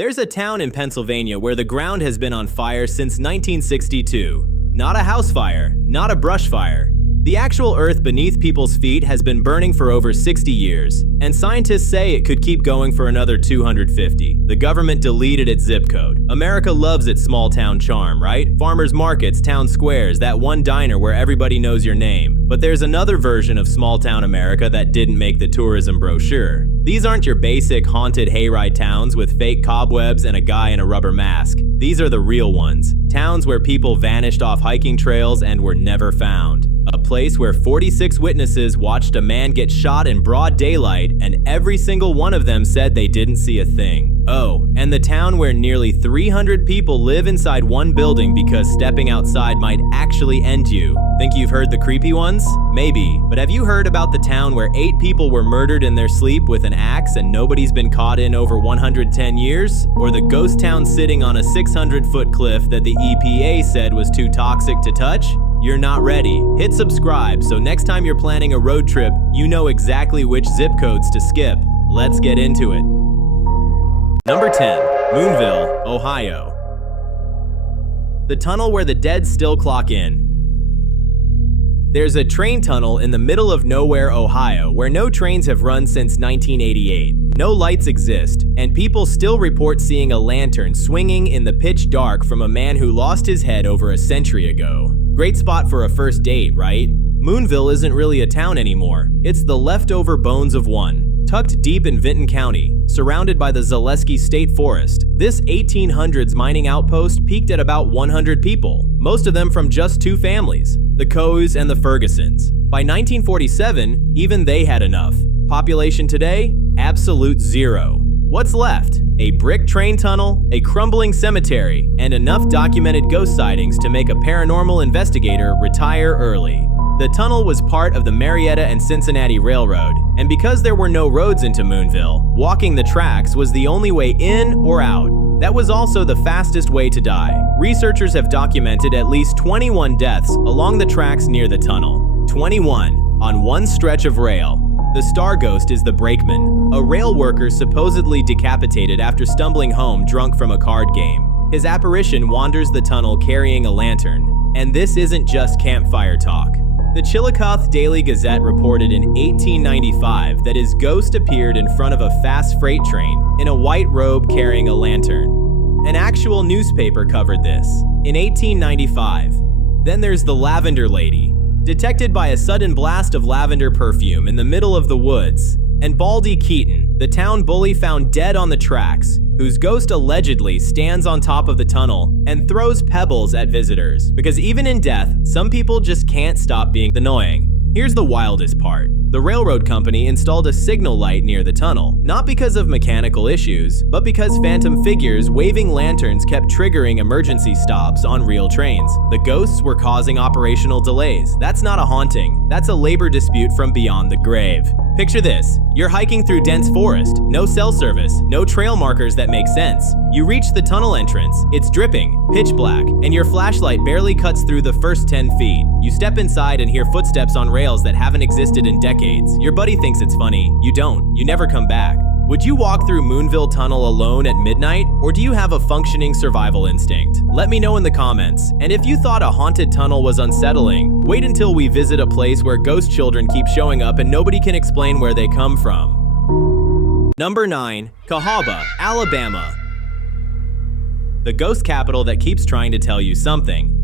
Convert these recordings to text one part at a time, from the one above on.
There's a town in Pennsylvania where the ground has been on fire since 1962. Not a house fire, not a brush fire. The actual earth beneath people's feet has been burning for over 60 years, and scientists say it could keep going for another 250. The government deleted its zip code. America loves its small town charm, right? Farmers markets, town squares, that one diner where everybody knows your name. But there's another version of small town America that didn't make the tourism brochure. These aren't your basic haunted hayride towns with fake cobwebs and a guy in a rubber mask. These are the real ones. Towns where people vanished off hiking trails and were never found. A place where 46 witnesses watched a man get shot in broad daylight, and every single one of them said they didn't see a thing. Oh, and the town where nearly 300 people live inside one building because stepping outside might actually end you. Think you've heard the creepy ones? Maybe, but have you heard about the town where 8 people were murdered in their sleep with an axe and nobody's been caught in over 110 years? Or the ghost town sitting on a 600-foot cliff that the EPA said was too toxic to touch? You're not ready. Hit subscribe so next time you're planning a road trip, you know exactly which zip codes to skip. Let's get into it. Number 10. Moonville, Ohio. The tunnel where the dead still clock in. There's a train tunnel in the middle of nowhere, Ohio, where no trains have run since 1988. No lights exist, and people still report seeing a lantern swinging in the pitch dark from a man who lost his head over a century ago. Great spot for a first date, right? Moonville isn't really a town anymore. It's the leftover bones of one. Tucked deep in Vinton County, surrounded by the Zaleski State Forest, this 1800s mining outpost peaked at about 100 people, most of them from just 2 families, the Coes and the Fergusons. By 1947, even they had enough. Population today? Absolute zero. What's left? A brick train tunnel, a crumbling cemetery, and enough documented ghost sightings to make a paranormal investigator retire early. The tunnel was part of the Marietta and Cincinnati Railroad, and because there were no roads into Moonville, walking the tracks was the only way in or out. That was also the fastest way to die. Researchers have documented at least 21 deaths along the tracks near the tunnel. 21 on one stretch of rail. The star ghost is the brakeman, a rail worker supposedly decapitated after stumbling home drunk from a card game. His apparition wanders the tunnel carrying a lantern. And this isn't just campfire talk. The Chillicothe Daily Gazette reported in 1895 that his ghost appeared in front of a fast freight train in a white robe carrying a lantern. An actual newspaper covered this in 1895. Then there's the Lavender Lady, detected by a sudden blast of lavender perfume in the middle of the woods, and Baldy Keaton, the town bully found dead on the tracks, whose ghost allegedly stands on top of the tunnel and throws pebbles at visitors. Because even in death, some people just can't stop being annoying. Here's the wildest part. The railroad company installed a signal light near the tunnel, not because of mechanical issues, but because phantom figures waving lanterns kept triggering emergency stops on real trains. The ghosts were causing operational delays. That's not a haunting, that's a labor dispute from beyond the grave. Picture this, you're hiking through dense forest, no cell service, no trail markers that make sense. You reach the tunnel entrance, it's dripping, pitch black, and your flashlight barely cuts through the first 10 feet. You step inside and hear footsteps on rails that haven't existed in decades. Your buddy thinks it's funny, you don't, you never come back. Would you walk through Moonville Tunnel alone at midnight, or do you have a functioning survival instinct? Let me know in the comments. And if you thought a haunted tunnel was unsettling, wait until we visit a place where ghost children keep showing up and nobody can explain where they come from. Number 9. Cahaba, Alabama. The ghost capital that keeps trying to tell you something.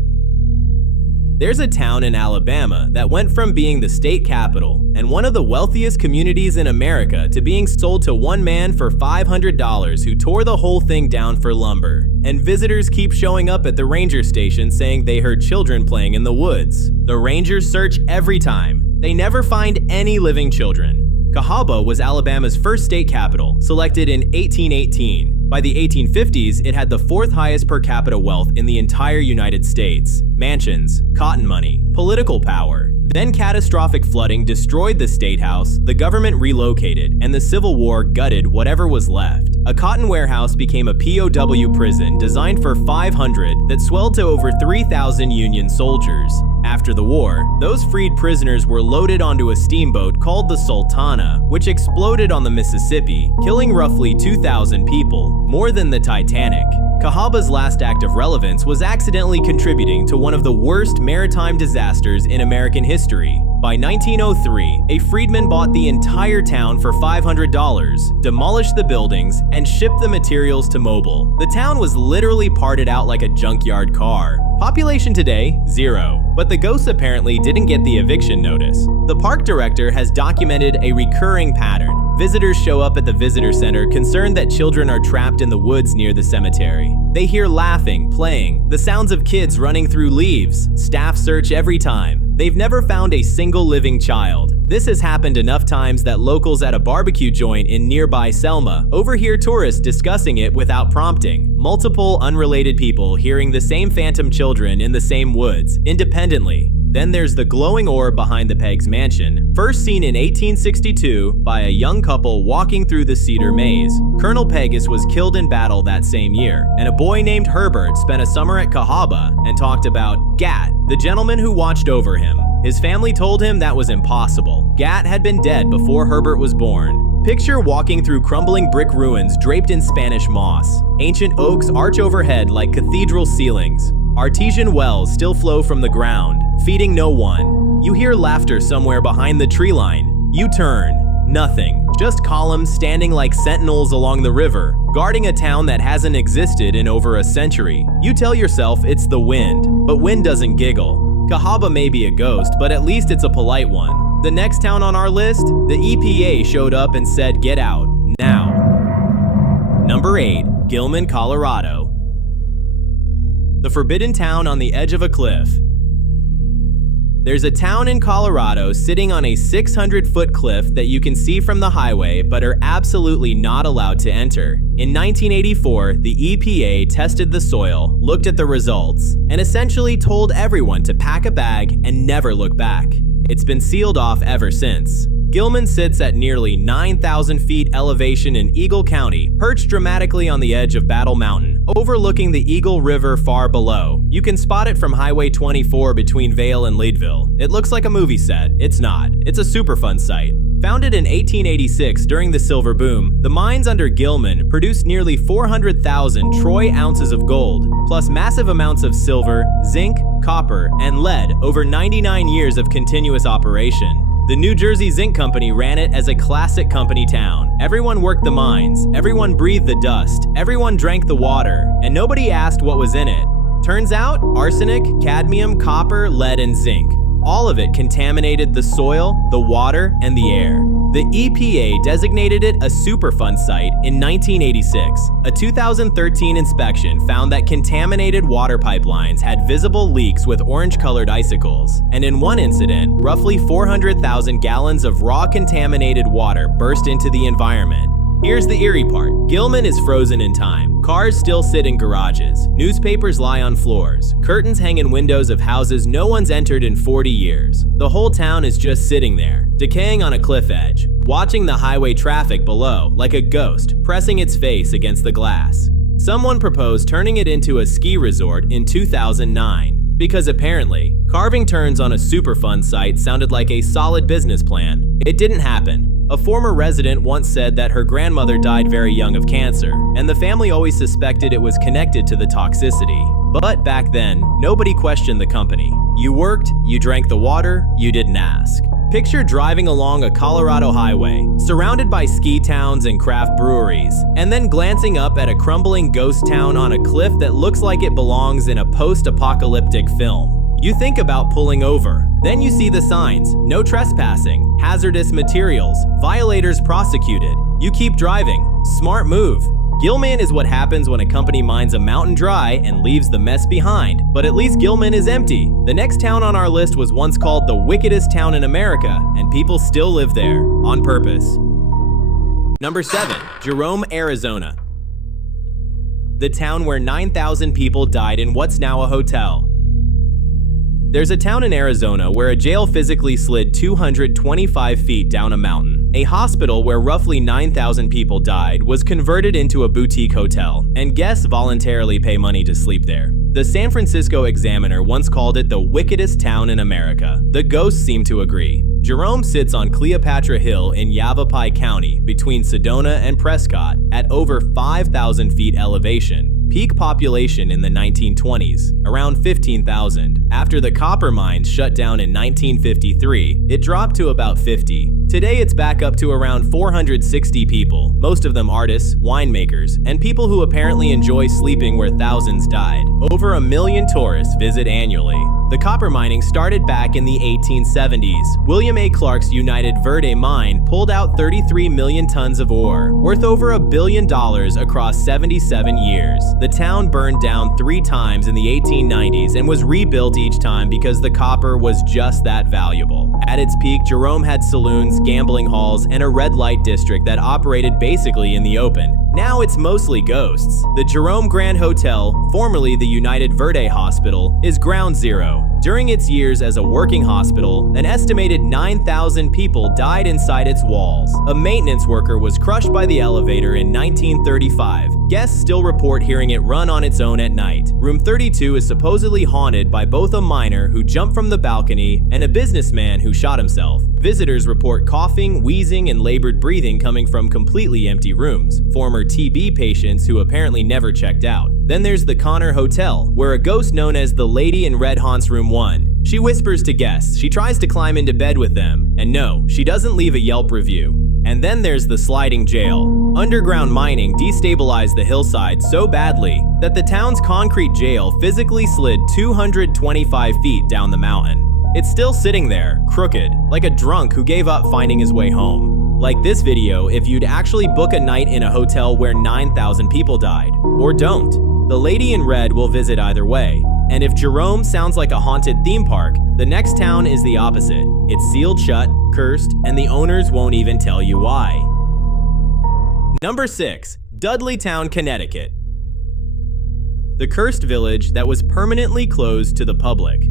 There's a town in Alabama that went from being the state capital and one of the wealthiest communities in America to being sold to one man for $500 who tore the whole thing down for lumber. And visitors keep showing up at the ranger station saying they heard children playing in the woods. The rangers search every time. They never find any living children. Cahaba was Alabama's first state capital, selected in 1818. By the 1850s, it had the 4th highest per capita wealth in the entire United States. Mansions, cotton money, political power. Then catastrophic flooding destroyed the state house, the government relocated, and the Civil War gutted whatever was left. A cotton warehouse became a POW prison designed for 500 that swelled to over 3,000 Union soldiers. After the war, those freed prisoners were loaded onto a steamboat called the Sultana, which exploded on the Mississippi, killing roughly 2,000 people, more than the Titanic. Cahaba's last act of relevance was accidentally contributing to one of the worst maritime disasters in American history. By 1903, a freedman bought the entire town for $500, demolished the buildings, and shipped the materials to Mobile. The town was literally parted out like a junkyard car. Population today, 0. But the ghosts apparently didn't get the eviction notice. The park director has documented a recurring pattern. Visitors show up at the visitor center concerned that children are trapped in the woods near the cemetery. They hear laughing, playing, the sounds of kids running through leaves. Staff search every time. They've never found a single living child. This has happened enough times that locals at a barbecue joint in nearby Selma overhear tourists discussing it without prompting. Multiple unrelated people hearing the same phantom children in the same woods, independently. Then there's the glowing orb behind the Peggs mansion, first seen in 1862 by a young couple walking through the cedar maze. Colonel Pegasus was killed in battle that same year, and a boy named Herbert spent a summer at Cahaba and talked about Gat, the gentleman who watched over him. His family told him that was impossible. Gat had been dead before Herbert was born. Picture walking through crumbling brick ruins draped in Spanish moss. Ancient oaks arch overhead like cathedral ceilings. Artesian wells still flow from the ground, feeding no one. You hear laughter somewhere behind the tree line. You turn. Nothing. Just columns standing like sentinels along the river, guarding a town that hasn't existed in over a century. You tell yourself it's the wind, but wind doesn't giggle. Cahaba may be a ghost, but at least it's a polite one. The next town on our list, the EPA showed up and said get out, now. Number 8, Gilman, Colorado. The forbidden town on the edge of a cliff. There's a town in Colorado sitting on a 600-foot cliff that you can see from the highway but are absolutely not allowed to enter. In 1984, the EPA tested the soil, looked at the results, and essentially told everyone to pack a bag and never look back. It's been sealed off ever since. Gilman sits at nearly 9,000 feet elevation in Eagle County, perched dramatically on the edge of Battle Mountain, overlooking the Eagle River far below. You can spot it from Highway 24 between Vail and Leadville. It looks like a movie set. It's not. It's a super fun site. Founded in 1886 during the silver boom, the mines under Gilman produced nearly 400,000 troy ounces of gold, plus massive amounts of silver, zinc, copper, and lead over 99 years of continuous operation. The New Jersey Zinc Company ran it as a classic company town. Everyone worked the mines, everyone breathed the dust, everyone drank the water, and nobody asked what was in it. Turns out, arsenic, cadmium, copper, lead, and zinc. All of it contaminated the soil, the water, and the air. The EPA designated it a Superfund site in 1986. A 2013 inspection found that contaminated water pipelines had visible leaks with orange-colored icicles, and in one incident, roughly 400,000 gallons of raw contaminated water burst into the environment. Here's the eerie part. Gilman is frozen in time. Cars still sit in garages. Newspapers lie on floors. Curtains hang in windows of houses no one's entered in 40 years. The whole town is just sitting there, decaying on a cliff edge, watching the highway traffic below like a ghost pressing its face against the glass. Someone proposed turning it into a ski resort in 2009, because apparently, carving turns on a Superfund site sounded like a solid business plan. It didn't happen. A former resident once said that her grandmother died very young of cancer, and the family always suspected it was connected to the toxicity. But back then, nobody questioned the company. You worked, you drank the water, you didn't ask. Picture driving along a Colorado highway, surrounded by ski towns and craft breweries, and then glancing up at a crumbling ghost town on a cliff that looks like it belongs in a post-apocalyptic film. You think about pulling over. Then you see the signs, no trespassing, hazardous materials, violators prosecuted. You keep driving. Smart move. Gilman is what happens when a company mines a mountain dry and leaves the mess behind, but at least Gilman is empty. The next town on our list was once called the wickedest town in America, and people still live there, on purpose. Number 7, Jerome, Arizona. The town where 9,000 people died in what's now a hotel. There's a town in Arizona where a jail physically slid 225 feet down a mountain. a hospital where roughly 9,000 people died was converted into a boutique hotel, and guests voluntarily pay money to sleep there. The San Francisco Examiner once called it the wickedest town in America. The ghosts seem to agree. Jerome sits on Cleopatra Hill in Yavapai County between Sedona and Prescott at over 5,000 feet elevation. Peak population in the 1920s, around 15,000. After the copper mines shut down in 1953, it dropped to about 50. Today it's back up to around 460 people, most of them artists, winemakers, and people who apparently enjoy sleeping where thousands died. Over 1 million tourists visit annually. The copper mining started back in the 1870s. William A. Clark's United Verde mine pulled out 33 million tons of ore, worth over $1 billion across 77 years. The town burned down 3 times in the 1890s and was rebuilt each time because the copper was just that valuable. At its peak, Jerome had saloons, gambling halls, and a red light district that operated basically in the open. Now it's mostly ghosts. The Jerome Grand Hotel, formerly the United Verde Hospital, is ground zero. During its years as a working hospital, an estimated 9,000 people died inside its walls. A maintenance worker was crushed by the elevator in 1935. Guests still report hearing it run on its own at night. Room 32 is supposedly haunted by both a miner who jumped from the balcony and a businessman who shot himself. Visitors report coughing, wheezing, and labored breathing coming from completely empty rooms. Former TB patients who apparently never checked out. Then there's the Connor Hotel, where a ghost known as the Lady in Red haunts Room 1. She whispers to guests, she tries to climb into bed with them, and no, she doesn't leave a Yelp review. And then there's the sliding jail. Underground mining destabilized the hillside so badly that the town's concrete jail physically slid 225 feet down the mountain. It's still sitting there, crooked, like a drunk who gave up finding his way home. Like this video if you'd actually book a night in a hotel where 9,000 people died. Or don't. The Lady in Red will visit either way. And if Jerome sounds like a haunted theme park, the next town is the opposite. It's sealed shut, cursed, and the owners won't even tell you why. Number 6. Dudleytown, Connecticut. The cursed village that was permanently closed to the public.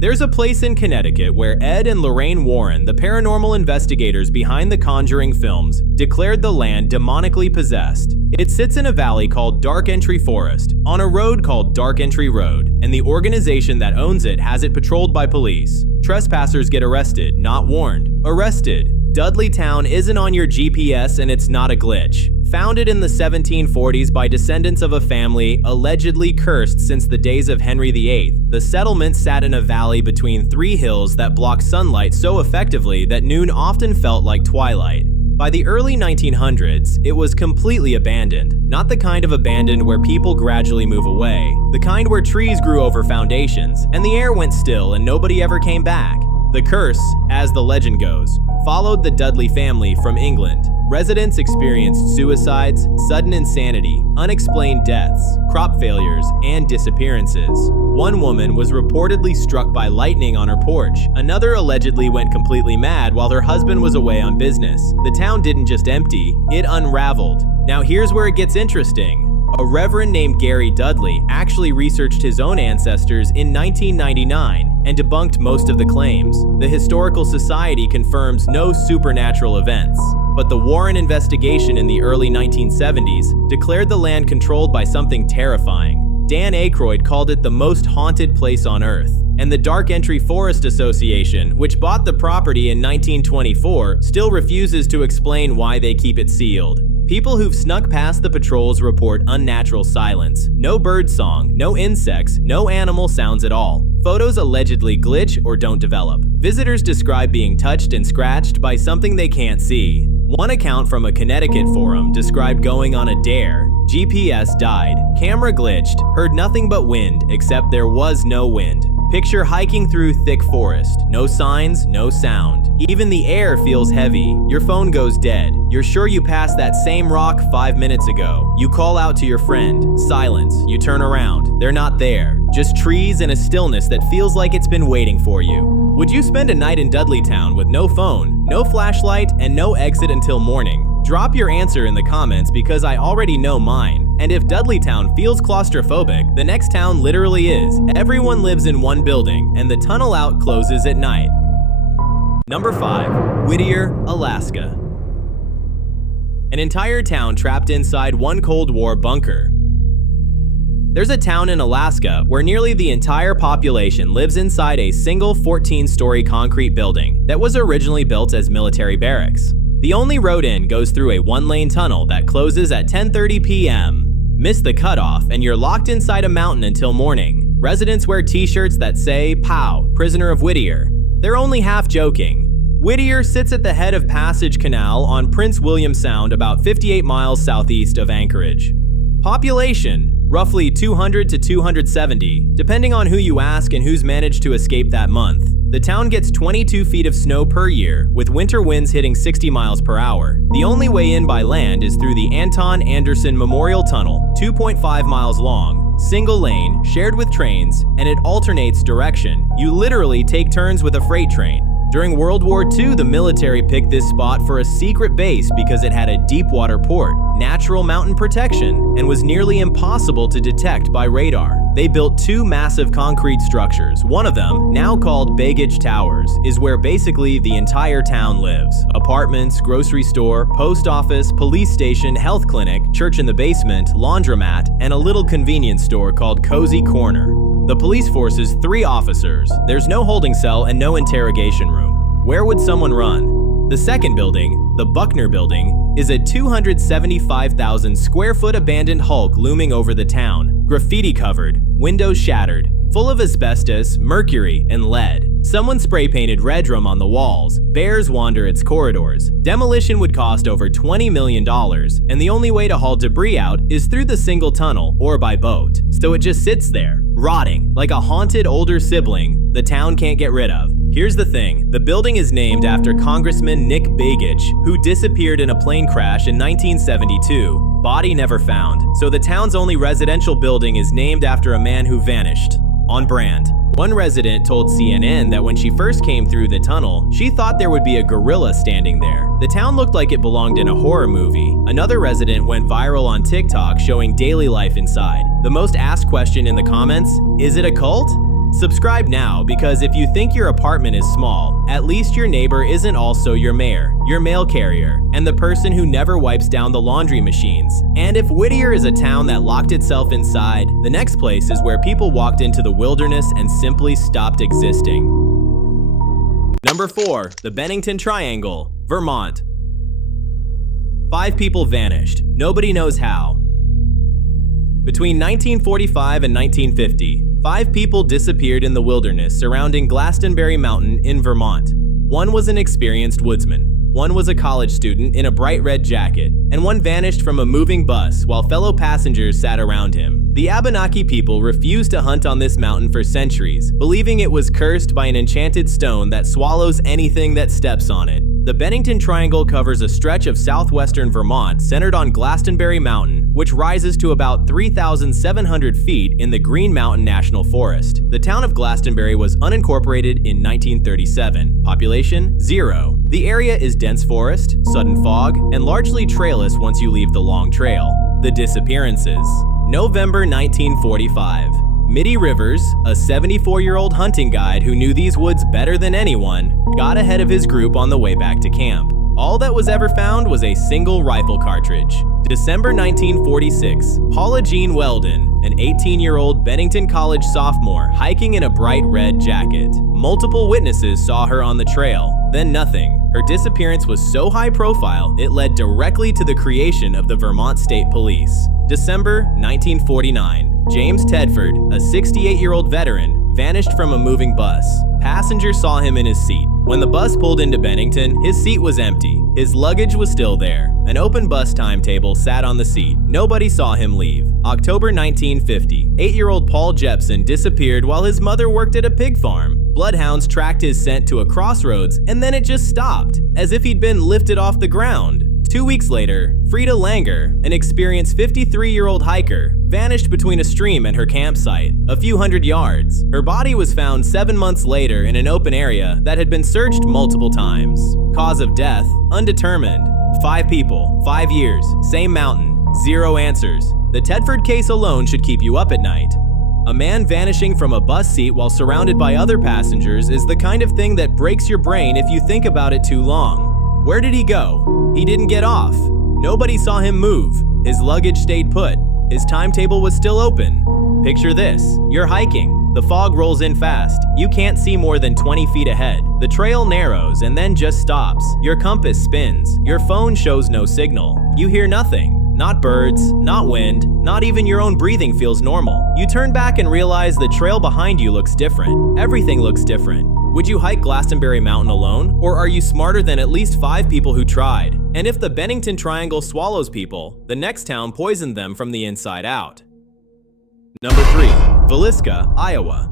There's a place in Connecticut where Ed and Lorraine Warren, the paranormal investigators behind the Conjuring films, declared the land demonically possessed. It sits in a valley called Dark Entry Forest, on a road called Dark Entry Road, and the organization that owns it has it patrolled by police. Trespassers get arrested, not warned. Arrested. Dudleytown isn't on your GPS and it's not a glitch. Founded in the 1740s by descendants of a family allegedly cursed since the days of Henry VIII, the settlement sat in a valley between 3 hills that block sunlight so effectively that noon often felt like twilight. By the early 1900s, it was completely abandoned. Not the kind of abandoned where people gradually move away, the kind where trees grew over foundations, and the air went still and nobody ever came back. The curse, as the legend goes, followed the Dudley family from England. Residents experienced suicides, sudden insanity, unexplained deaths, crop failures, and disappearances. One woman was reportedly struck by lightning on her porch. Another allegedly went completely mad while her husband was away on business. The town didn't just empty, it unraveled. Now here's where it gets interesting. A reverend named Gary Dudley actually researched his own ancestors in 1999 and debunked most of the claims. The Historical Society confirms no supernatural events, but the Warren investigation in the early 1970s declared the land controlled by something terrifying. Dan Aykroyd called it the most haunted place on Earth, and the Dark Entry Forest Association, which bought the property in 1924, still refuses to explain why they keep it sealed. People who've snuck past the patrols report unnatural silence, no bird song, no insects, no animal sounds at all. Photos allegedly glitch or don't develop. Visitors describe being touched and scratched by something they can't see. One account from a Connecticut forum described going on a dare. GPS died, camera glitched, heard nothing but wind, except there was no wind. Picture hiking through thick forest. No signs, no sound. Even the air feels heavy. Your phone goes dead. You're sure you passed that same rock 5 minutes ago. You call out to your friend. Silence. You turn around. They're not there. Just trees and a stillness that feels like it's been waiting for you. Would you spend a night in Dudleytown with no phone, no flashlight, and no exit until morning? Drop your answer in the comments because I already know mine. And if Dudleytown feels claustrophobic, the next town literally is. Everyone lives in one building, and the tunnel out closes at night. Number 5. Whittier, Alaska. An entire town trapped inside one Cold War bunker. There's a town in Alaska where nearly the entire population lives inside a single 14-story concrete building that was originally built as military barracks. The only road in goes through a one-lane tunnel that closes at 10:30 p.m. Miss the cutoff and you're locked inside a mountain until morning. Residents wear t-shirts that say, "POW, Prisoner of Whittier." They're only half joking. Whittier sits at the head of Passage Canal on Prince William Sound about 58 miles southeast of Anchorage. Population, roughly 200 to 270, depending on who you ask and who's managed to escape that month. The town gets 22 feet of snow per year, with winter winds hitting 60 miles per hour. The only way in by land is through the Anton Anderson Memorial Tunnel, 2.5 miles long, single lane, shared with trains, and it alternates direction. You literally take turns with a freight train. During World War II, the military picked this spot for a secret base because it had a deep water port, natural mountain protection, and was nearly impossible to detect by radar. They built 2 massive concrete structures. One of them, now called Baggage Towers, is where basically the entire town lives. Apartments, grocery store, post office, police station, health clinic, church in the basement, laundromat, and a little convenience store called Cozy Corner. The police force is 3 officers. There's no holding cell and no interrogation room. Where would someone run? The second building, the Buckner Building, is a 275,000 square foot abandoned hulk looming over the town, graffiti covered, windows shattered, full of asbestos, mercury, and lead. Someone spray painted red rum on the walls. Bears wander its corridors. Demolition would cost over $20 million, and the only way to haul debris out is through the single tunnel or by boat. So it just sits there, rotting, like a haunted older sibling the town can't get rid of. Here's the thing, the building is named after Congressman Nick Begich, who disappeared in a plane crash in 1972. Body never found, so the town's only residential building is named after a man who vanished. On brand. One resident told CNN that when she first came through the tunnel, she thought there would be a gorilla standing there. The town looked like it belonged in a horror movie. Another resident went viral on TikTok showing daily life inside. The most asked question in the comments, is it a cult? Subscribe now, because if you think your apartment is small, at least your neighbor isn't also your mayor, your mail carrier, and the person who never wipes down the laundry machines. And if Whittier is a town that locked itself inside, the next place is where people walked into the wilderness and simply stopped existing. Number 4. The Bennington Triangle, Vermont. 5 people vanished. Nobody knows how. Between 1945 and 1950, 5 people disappeared in the wilderness surrounding Glastonbury Mountain in Vermont. One was an experienced woodsman, one was a college student in a bright red jacket, and one vanished from a moving bus while fellow passengers sat around him. The Abenaki people refused to hunt on this mountain for centuries, believing it was cursed by an enchanted stone that swallows anything that steps on it. The Bennington Triangle covers a stretch of southwestern Vermont centered on Glastonbury Mountain, which rises to about 3,700 feet in the Green Mountain National Forest. The town of Glastonbury was unincorporated in 1937. Population, 0. The area is dense forest, sudden fog, and largely trailless once you leave the long trail. The disappearances. November 1945. Mitty Rivers, a 74-year-old hunting guide who knew these woods better than anyone, got ahead of his group on the way back to camp. All that was ever found was a single rifle cartridge. December 1946, Paula Jean Weldon, an 18-year-old Bennington College sophomore hiking in a bright red jacket. Multiple witnesses saw her on the trail, then nothing. Her disappearance was so high profile, it led directly to the creation of the Vermont State Police. December 1949, James Tedford, a 68-year-old veteran, vanished from a moving bus. Passengers saw him in his seat. When the bus pulled into Bennington, his seat was empty. His luggage was still there. An open bus timetable sat on the seat. Nobody saw him leave. October 1950, 8-year-old Paul Jepson disappeared while his mother worked at a pig farm. Bloodhounds tracked his scent to a crossroads, and then it just stopped, as if he'd been lifted off the ground. 2 weeks later, Frida Langer, an experienced 53-year-old hiker, vanished between a stream and her campsite, a few hundred yards. Her body was found 7 months later in an open area that had been searched multiple times. Cause of death, undetermined. 5 people, 5 years, same mountain, 0 answers. The Tedford case alone should keep you up at night. A man vanishing from a bus seat while surrounded by other passengers is the kind of thing that breaks your brain if you think about it too long. Where did he go? He didn't get off. Nobody saw him move. His luggage stayed put. His timetable was still open. Picture this. You're hiking. The fog rolls in fast. You can't see more than 20 feet ahead. The trail narrows and then just stops. Your compass spins. Your phone shows no signal. You hear nothing. Not birds, not wind, not even your own breathing feels normal. You turn back and realize the trail behind you looks different. Everything looks different. Would you hike Glastonbury Mountain alone? Or are you smarter than at least 5 people who tried? And if the Bennington Triangle swallows people, the next town poisoned them from the inside out. Number 3. Villisca, Iowa.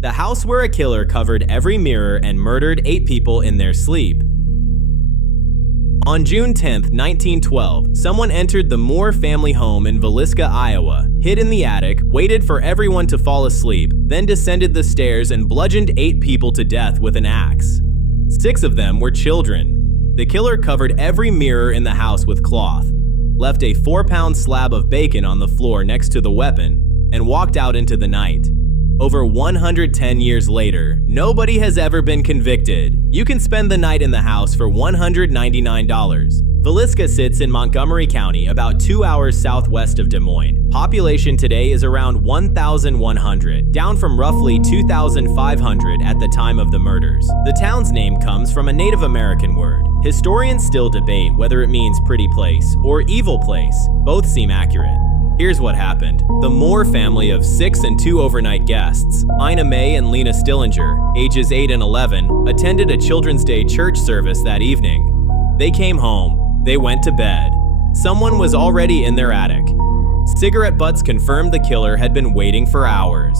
The house where a killer covered every mirror and murdered 8 people in their sleep. On June 10, 1912, someone entered the Moore family home in Villisca, Iowa, hid in the attic, waited for everyone to fall asleep, then descended the stairs and bludgeoned 8 people to death with an axe. 6 of them were children. The killer covered every mirror in the house with cloth, left a 4-pound slab of bacon on the floor next to the weapon, and walked out into the night. Over 110 years later, nobody has ever been convicted. You can spend the night in the house for $199. Villisca sits in Montgomery County, about 2 hours southwest of Des Moines. Population today is around 1,100, down from roughly 2,500 at the time of the murders. The town's name comes from a Native American word. Historians still debate whether it means pretty place or evil place. Both seem accurate. Here's what happened. The Moore family of 6 and 2 overnight guests, Ina May and Lena Stillinger, ages 8 and 11, attended a Children's Day church service that evening. They came home. They went to bed. Someone was already in their attic. Cigarette butts confirmed the killer had been waiting for hours.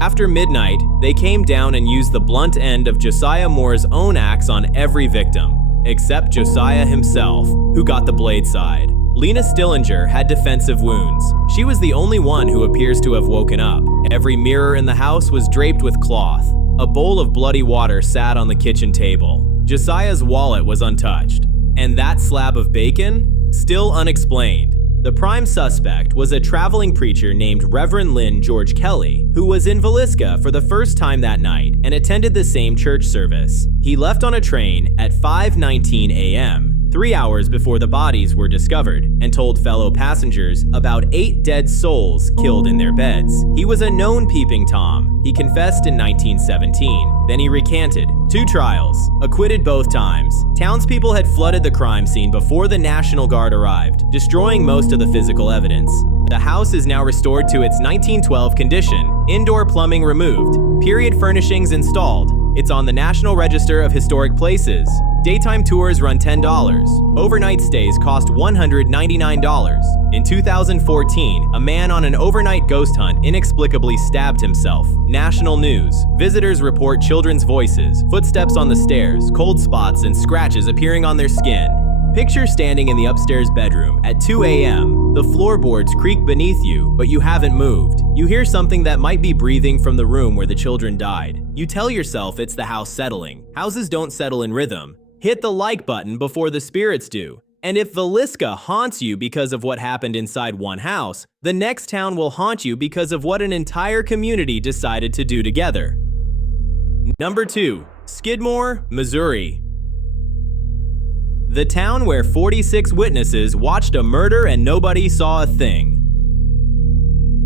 After midnight, they came down and used the blunt end of Josiah Moore's own axe on every victim, except Josiah himself, who got the blade side. Lena Stillinger had defensive wounds. She was the only one who appears to have woken up. Every mirror in the house was draped with cloth. A bowl of bloody water sat on the kitchen table. Josiah's wallet was untouched. And that slab of bacon? Still unexplained. The prime suspect was a traveling preacher named Reverend Lynn George Kelly, who was in Villisca for the first time that night and attended the same church service. He left on a train at 5:19 a.m., 3 hours before the bodies were discovered, and told fellow passengers about 8 dead souls killed in their beds. He was a known peeping Tom. He confessed in 1917. Then he recanted. 2 trials, acquitted both times. Townspeople had flooded the crime scene before the National Guard arrived, destroying most of the physical evidence. The house is now restored to its 1912 condition, indoor plumbing removed, period furnishings installed. It's on the National Register of Historic Places. Daytime tours run $10. Overnight stays cost $199. In 2014, a man on an overnight ghost hunt inexplicably stabbed himself. National news. Visitors report children's voices, footsteps on the stairs, cold spots, and scratches appearing on their skin. Picture standing in the upstairs bedroom at 2 a.m. The floorboards creak beneath you, but you haven't moved. You hear something that might be breathing from the room where the children died. You tell yourself it's the house settling. Houses don't settle in rhythm. Hit the like button before the spirits do. And if Villisca haunts you because of what happened inside one house, the next town will haunt you because of what an entire community decided to do together. Number 2. Skidmore, Missouri. The town where 46 witnesses watched a murder and nobody saw a thing.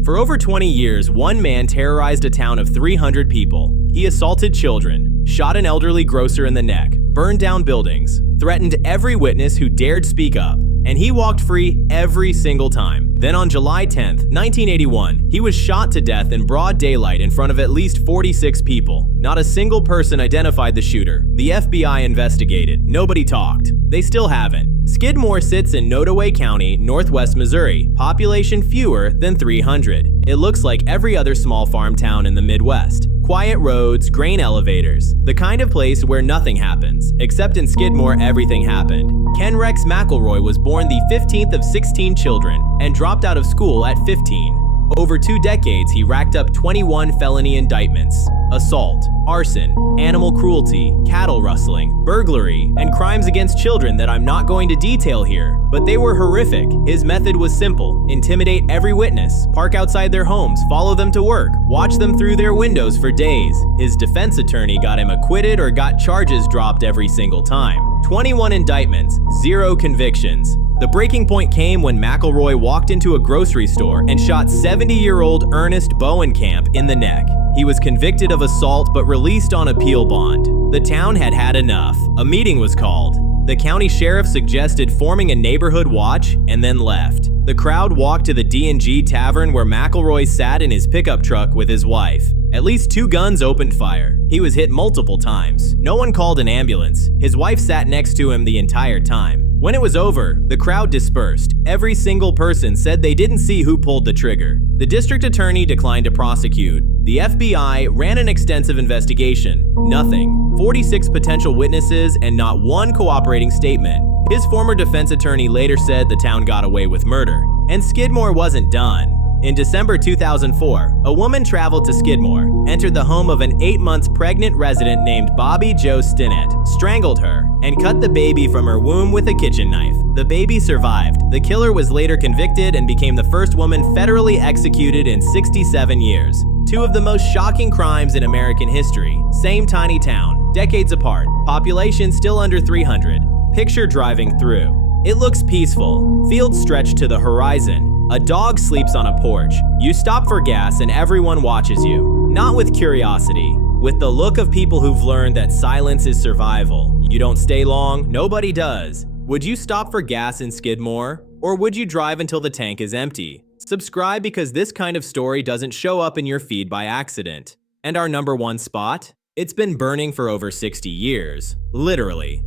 For over 20 years, one man terrorized a town of 300 people. He assaulted children, shot an elderly grocer in the neck, burned down buildings, threatened every witness who dared speak up, and he walked free every single time. Then on July 10, 1981, he was shot to death in broad daylight in front of at least 46 people. Not a single person identified the shooter. The FBI investigated. Nobody talked. They still haven't. Skidmore sits in Nodaway County, northwest Missouri, population fewer than 300. It looks like every other small farm town in the Midwest. Quiet roads, grain elevators, the kind of place where nothing happens. Except in Skidmore, everything happened. Ken Rex McElroy was born the 15th of 16 children and dropped out of school at 15. Over 2 decades, he racked up 21 felony indictments: assault, arson, animal cruelty, cattle rustling, burglary, and crimes against children that I'm not going to detail here, but they were horrific. His method was simple: intimidate every witness, park outside their homes, follow them to work, watch them through their windows for days. His defense attorney got him acquitted or got charges dropped every single time. 21 indictments, 0 convictions. The breaking point came when McElroy walked into a grocery store and shot 70-year-old Ernest Bowenkamp in the neck. He was convicted of assault but released on appeal bond. The town had had enough. A meeting was called. The county sheriff suggested forming a neighborhood watch and then left. The crowd walked to the D&G Tavern where McElroy sat in his pickup truck with his wife. At least 2 guns opened fire. He was hit multiple times. No one called an ambulance. His wife sat next to him the entire time. When it was over, the crowd dispersed. Every single person said they didn't see who pulled the trigger. The district attorney declined to prosecute. The FBI ran an extensive investigation. Nothing. 46 potential witnesses and not one cooperating statement. His former defense attorney later said the town got away with murder. And Skidmore wasn't done. In December 2004, a woman traveled to Skidmore, entered the home of an 8 months pregnant resident named Bobby Jo Stinnett, strangled her, and cut the baby from her womb with a kitchen knife. The baby survived. The killer was later convicted and became the first woman federally executed in 67 years. 2 of the most shocking crimes in American history. Same tiny town, decades apart, population still under 300. Picture driving through. It looks peaceful. Fields stretch to the horizon. A dog sleeps on a porch. You stop for gas and everyone watches you. Not with curiosity, with the look of people who've learned that silence is survival. You don't stay long, nobody does. Would you stop for gas in Skidmore? Or would you drive until the tank is empty? Subscribe because this kind of story doesn't show up in your feed by accident. And our number 1 spot? It's been burning for over 60 years. Literally.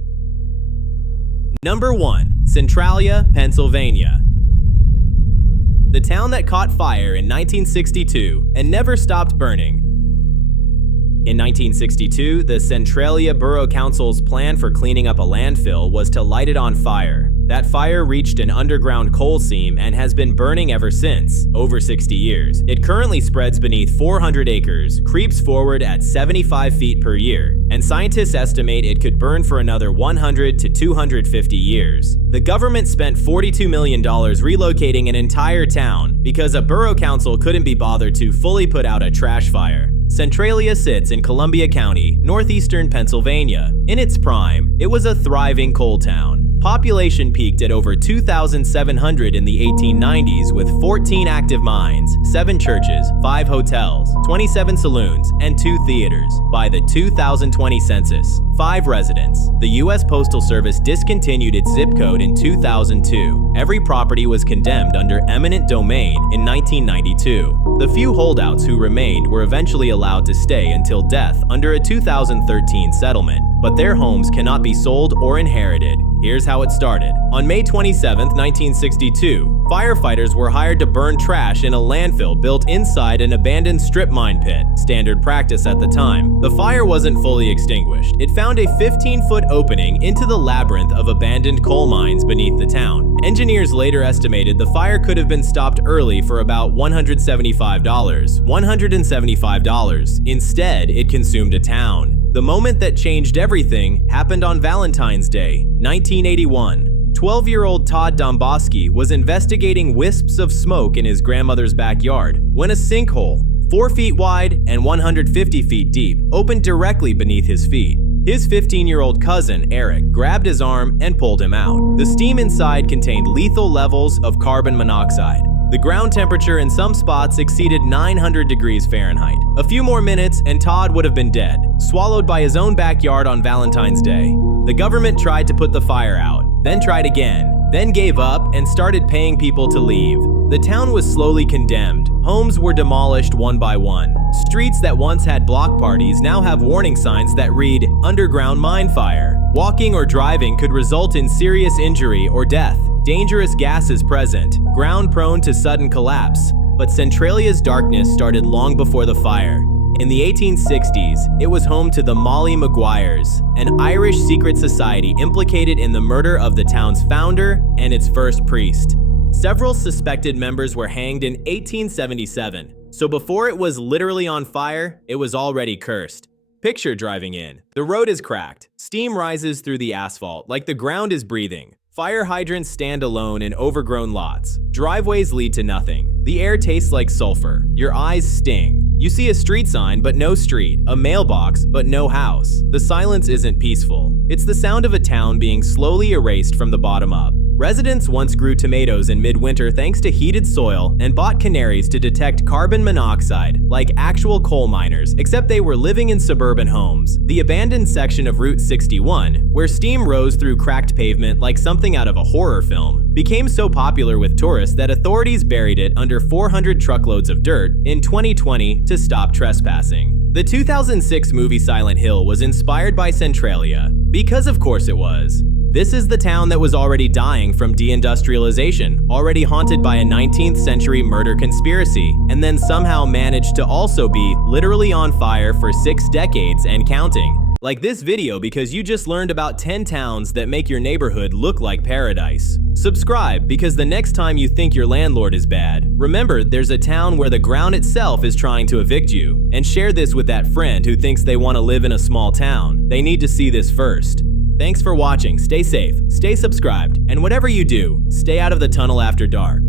Number 1. Centralia, Pennsylvania. The town that caught fire in 1962 and never stopped burning. In 1962, the Centralia Borough Council's plan for cleaning up a landfill was to light it on fire. That fire reached an underground coal seam and has been burning ever since, over 60 years. It currently spreads beneath 400 acres, creeps forward at 75 feet per year, and scientists estimate it could burn for another 100 to 250 years. The government spent $42 million relocating an entire town because a borough council couldn't be bothered to fully put out a trash fire. Centralia sits in Columbia County, northeastern Pennsylvania. In its prime, it was a thriving coal town. Population peaked at over 2,700 in the 1890s with 14 active mines, 7 churches, 5 hotels, 27 saloons, and 2 theaters. By the 2020 census, 5 residents. The U.S. Postal Service discontinued its zip code in 2002. Every property was condemned under eminent domain in 1992. The few holdouts who remained were eventually allowed to stay until death under a 2013 settlement, but their homes cannot be sold or inherited. Here's how it started. On May 27, 1962, firefighters were hired to burn trash in a landfill built inside an abandoned strip mine pit, standard practice at the time. The fire wasn't fully extinguished. It found a 15-foot opening into the labyrinth of abandoned coal mines beneath the town. Engineers later estimated the fire could have been stopped early for about $175. Instead, it consumed a town. The moment that changed everything happened on Valentine's Day, 1981. 12-year-old Todd Domboski was investigating wisps of smoke in his grandmother's backyard when a sinkhole, 4 feet wide and 150 feet deep, opened directly beneath his feet. His 15-year-old cousin, Eric, grabbed his arm and pulled him out. The steam inside contained lethal levels of carbon monoxide. The ground temperature in some spots exceeded 900 degrees Fahrenheit. A few more minutes and Todd would have been dead, swallowed by his own backyard on Valentine's Day. The government tried to put the fire out, then tried again, then gave up and started paying people to leave. The town was slowly condemned. Homes were demolished one by one. Streets that once had block parties now have warning signs that read, "Underground mine fire." Walking or driving could result in serious injury or death. Dangerous gases present, ground prone to sudden collapse. But Centralia's darkness started long before the fire. In the 1860s, it was home to the Molly Maguires, an Irish secret society implicated in the murder of the town's founder and its first priest. Several suspected members were hanged in 1877, so before it was literally on fire, it was already cursed. Picture driving in. The road is cracked. Steam rises through the asphalt like the ground is breathing. Fire hydrants stand alone in overgrown lots. Driveways lead to nothing. The air tastes like sulfur. Your eyes sting. You see a street sign, but no street. A mailbox, but no house. The silence isn't peaceful. It's the sound of a town being slowly erased from the bottom up. Residents once grew tomatoes in midwinter thanks to heated soil and bought canaries to detect carbon monoxide, like actual coal miners, except they were living in suburban homes. The abandoned section of Route 61, where steam rose through cracked pavement like something out of a horror film, became so popular with tourists that authorities buried it under 400 truckloads of dirt in 2020 to stop trespassing. The 2006 movie Silent Hill was inspired by Centralia, because of course it was. This is the town that was already dying from deindustrialization, already haunted by a 19th century murder conspiracy, and then somehow managed to also be literally on fire for 6 decades and counting. Like this video because you just learned about 10 towns that make your neighborhood look like paradise. Subscribe because the next time you think your landlord is bad, remember there's a town where the ground itself is trying to evict you. And share this with that friend who thinks they want to live in a small town. They need to see this first. Thanks for watching, stay safe, stay subscribed, and whatever you do, stay out of the tunnel after dark.